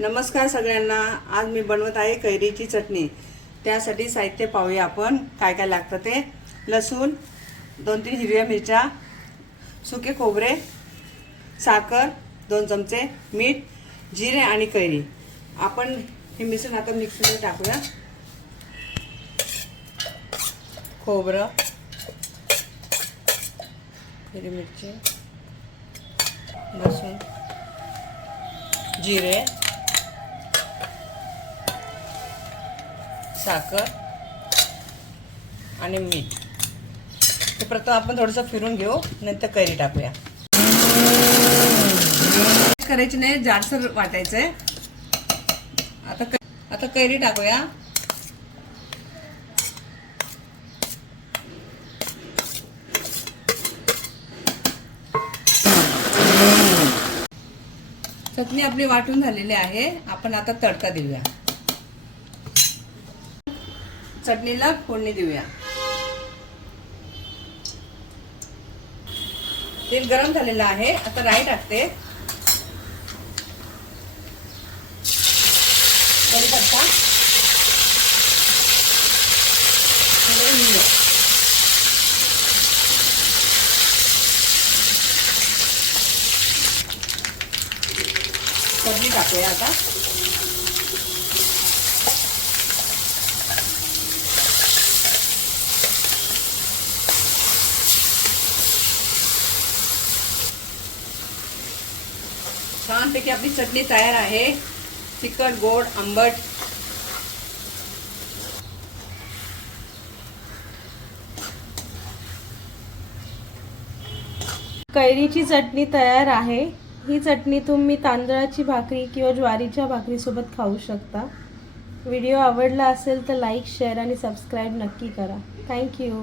नमस्कार सगळ्यांना। आज मी बनवत आहे कैरीची चटणी। त्यासाठी साहित्य पाहूया आपण काय काय लागतं ते। लसूण, 2-3 हिरव्या मिरच्या, सुके खोबरे, साखर 2 चमचे, मीठ, जिरे आणि कैरी। आपण हे मिश्रण आता मिक्सरमध्ये टाकूया। खोबरं, हिरवी मिरची, लसूण, जिरे, साखर आणि मीठ हे प्रथम आपण थोडंसं फिरून घेऊ, नंतर कैरी टाकूया। करायची नाही, जाडसर वाटायचं आहे। आता कैरी टाकूया। चटणी आपली वाटून झालेली आहे। आपण आता तडका देऊया। चटणीला फोडणी देऊया। तेल गरम झालेलं आहे। आता राई टाकते, कढीपत्ता, चटणी टाकूया आता। छानपैकी आपली चटणी तयार आहे। तिखट, गोड, आंबट। कैरीची चटणी तयार आहे। ही चटणी तुम्ही तांदळाची भाकरी किंवा ज्वारीच्या भाकरीसोबत खाऊ शकता। व्हिडिओ आवडला असेल तर लाईक, शेअर आणि सबस्क्राईब नक्की करा। थँक्यू।